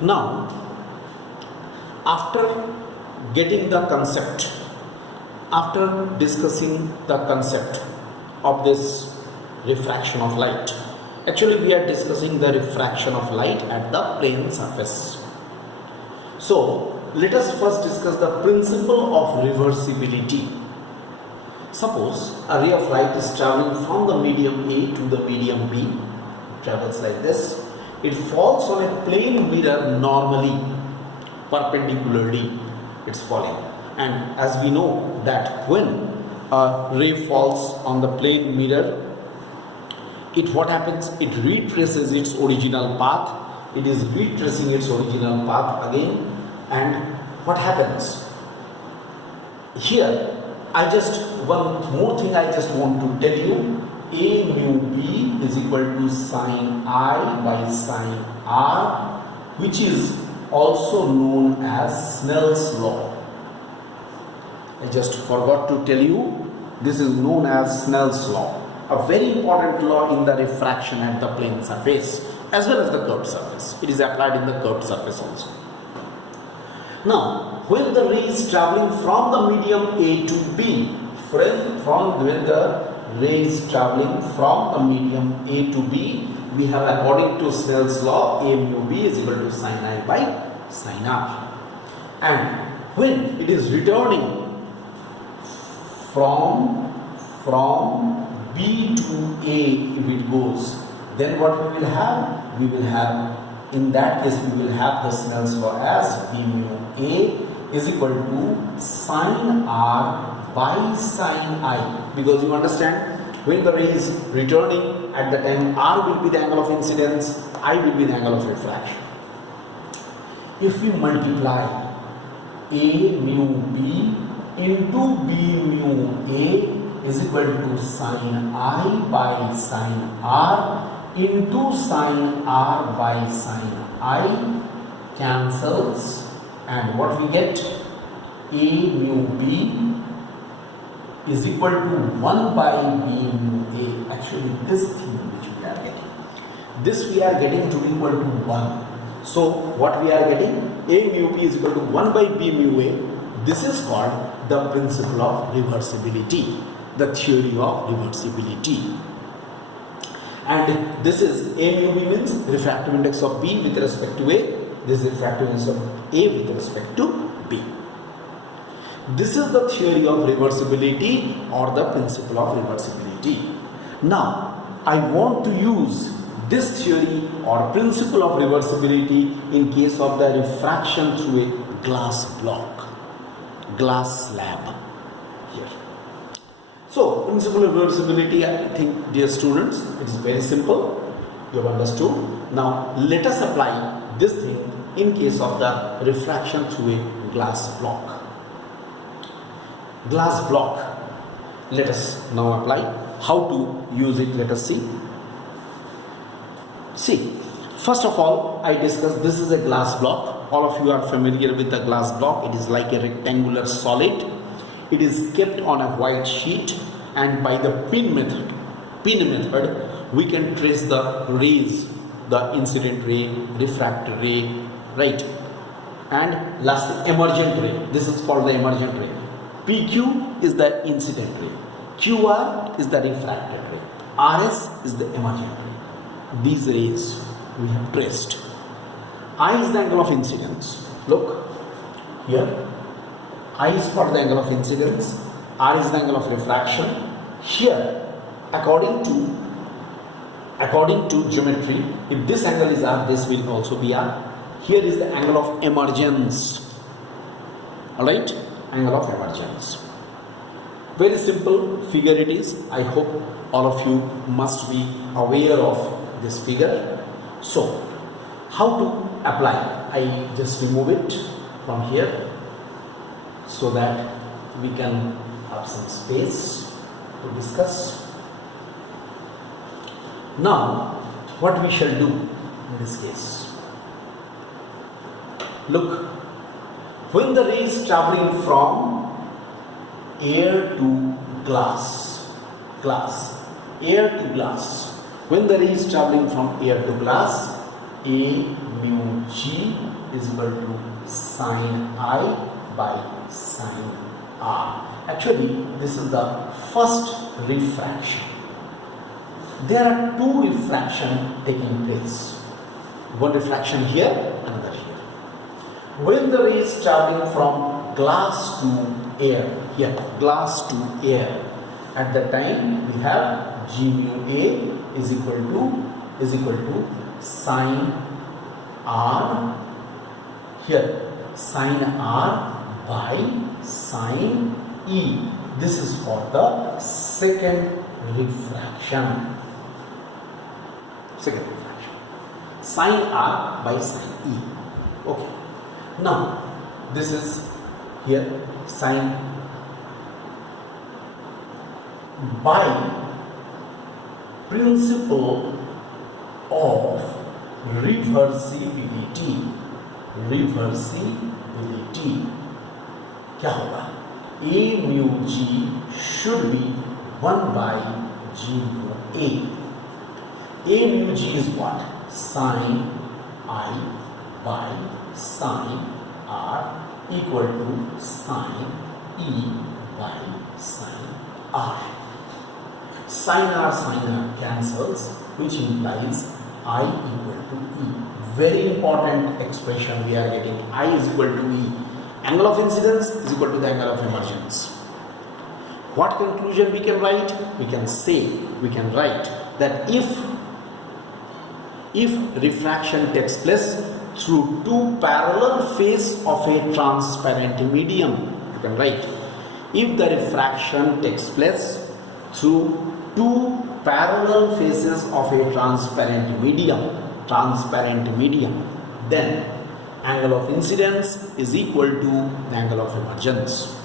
Now, after getting the concept, after discussing the concept of this refraction of light, actually we are discussing the refraction of light at the plane surface. So let us first discuss the principle of reversibility. Suppose a ray of light is traveling from the medium A to the medium B. It travels like this. It falls on a plane mirror normally, perpendicularly it's falling. And as we know that when a ray falls on the plane mirror, what happens? It retraces its original path. It is retracing its original path again. And what happens? Here, one more thing I just want to tell you. A mu B is equal to sine I by sine R, which is also known as Snell's law. I just forgot to tell you, this is known as Snell's law, a very important law in the refraction at the plane surface as well as the curved surface. It is applied in the curved surface also. Now, when the ray is traveling from the medium A to B, when the ray is traveling from the medium A to B, we have, according to Snell's law, A mu B is equal to sine I by sine R. And when it is returning from B to A, if it goes, then what we will have? We will have, in that case, we will have the Snell's law as B mu A is equal to sine R by sine I, because you understand, when the ray is returning, at the time R will be the angle of incidence, I will be the angle of refraction. If we multiply A mu B into B mu A is equal to sine I by sine R into sine R by sine I, cancels, and what we get? A mu B is equal to 1 by B mu A. Actually, this thing which we are getting, this we are getting to be equal to 1. So what we are getting? A mu B is equal to 1 by B mu A. This is called the principle of reversibility, the theory of reversibility. And this is A mu B means refractive index of B with respect to A. This is refractive index of A with respect to B. This is the theory of reversibility or the principle of reversibility. Now, I want to use this theory or principle of reversibility in case of the refraction through a glass block, glass slab here. So, principle of reversibility, I think, dear students, it is very simple. You have understood. Now, let us apply this thing in case of the refraction through a glass block. Glass block. Let us now apply. How to use it, let us see. See, first of all, I discussed this is a glass block. All of you are familiar with the glass block. It is like a rectangular solid. It is kept on a white sheet, and by the pin method, we can trace the rays, the incident ray, refracted ray, right? And last, emergent ray. This is called the emergent ray. PQ is the incident ray. QR is the refracted ray. RS is the emergent ray. These rays we have traced. I is the angle of incidence. Look here. I is for the angle of incidence. R is the angle of refraction. Here, according to geometry, if this angle is R, this will also be R. Here is the angle of emergence. Alright? Angle of emergence. Very simple figure it is. I hope all of you must be aware of this figure. So, how to apply? I just remove it from here so that we can have some space to discuss. Now, what we shall do in this case? Look, when the ray is traveling from air to glass, air to glass, when the ray is traveling from air to glass, A mu G is equal to sine I by sine R. Actually, this is the first refraction. There are two refraction taking place. One refraction here, another here. When the ray is traveling from glass to air, here glass to air, at that time we have G mu A is equal to sine R, here sine R by sine E. This is for the second refraction. Second refraction. Sine R by sine E. Okay. Now, this is here sine by principle of reversibility. Reversibility. क्या होगा? A mu G should be 1 by G mu A. A mu G is what? Sine I by sine R equal to sine E by sine R. Sine R cancels, which implies I equal to E. Very important expression we are getting. I is equal to E. Angle of incidence is equal to the angle of emergence. What conclusion we can write? We can write that if refraction takes place through two parallel faces of a transparent medium, you can write, if the refraction takes place through two parallel faces of a transparent medium, then angle of incidence is equal to the angle of emergence.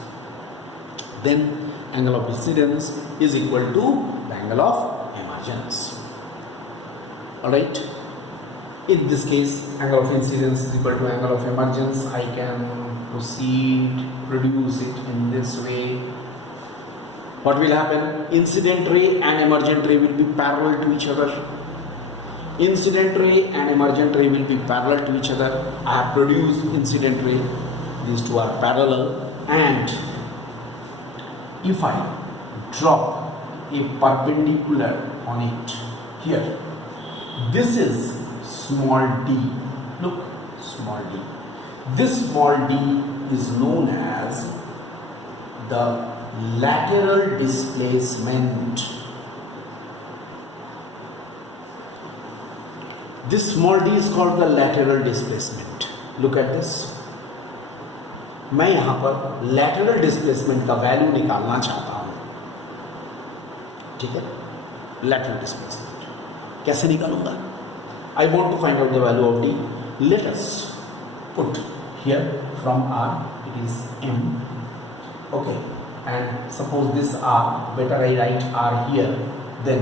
Then angle of incidence is equal to the angle of emergence. Alright. In this case, angle of incidence is equal to angle of emergence. I can produce it in this way. What will happen? Incident ray and emergent ray will be parallel to each other. Incident ray and emergent ray will be parallel to each other. I have produced incident ray. These two are parallel. And if I drop a perpendicular on it here, this is small d. Look, small d. This small d is known as the lateral displacement. This small d is called the lateral displacement. Look at this. मैं यहाँ पर lateral displacement का value निकालना चाहता हूँ. ठीक है? Lateral displacement. कैसे निकालूंगा? I want to find out the value of d. Let us put here from R, it is m. Okay. And suppose this R, better I write R here, then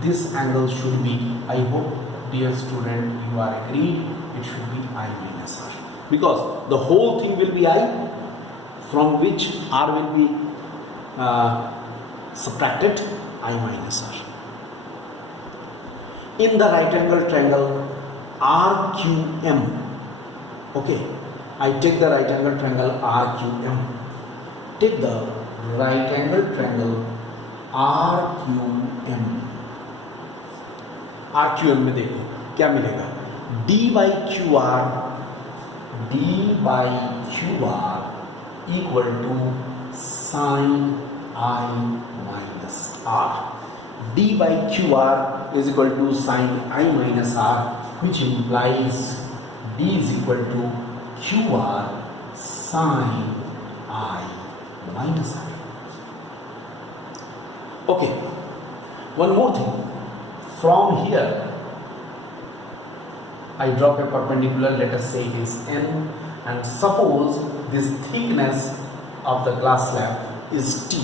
this angle should be, I hope dear student you are agreed, it should be I minus R, because the whole thing will be I, from which R will be subtracted, I minus R. In the right angle triangle RQM, okay, I take the right angle triangle RQM, take the right angle triangle RQM. RQM में देखो क्या मिलेगा? D by QR equal to sine I minus R. D by QR is equal to sine I minus R, which implies D is equal to QR sine I minus R. Okay, one more thing. From here, I drop a perpendicular, let us say it is N, and suppose this thickness of the glass slab is T.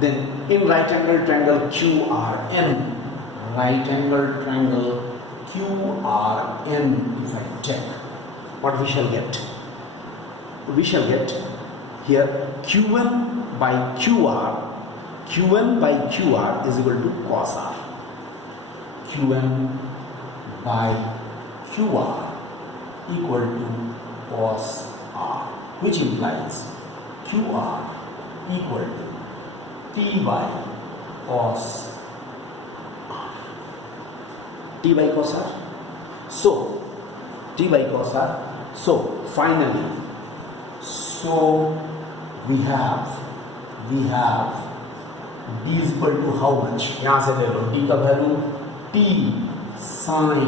Then in right angle triangle QRN, right angle triangle QRN, if I check, what we shall get? We shall get here Q1 by QR. Q1 by QR is equal to cos R. Q1 by QR equal to cos R, which implies QR equal to T by cos R. T by cos R. So, T by cos R. So, finally, we have D is equal to how much? यहाँ से ले लो D का value T sin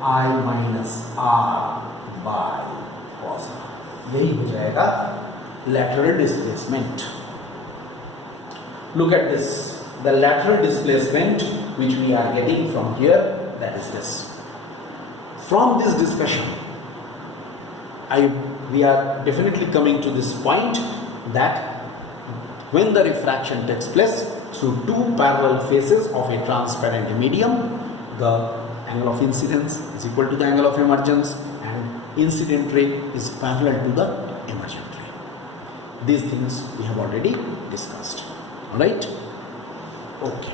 I minus R by cos R. यही हो जाएगा lateral displacement. Look at this. The lateral displacement which we are getting from here, that is this. From this discussion, we are definitely coming to this point that when the refraction takes place through two parallel faces of a transparent medium, the angle of incidence is equal to the angle of emergence and incident ray is parallel to the emergent ray. These things we have already discussed. Alright? Okay.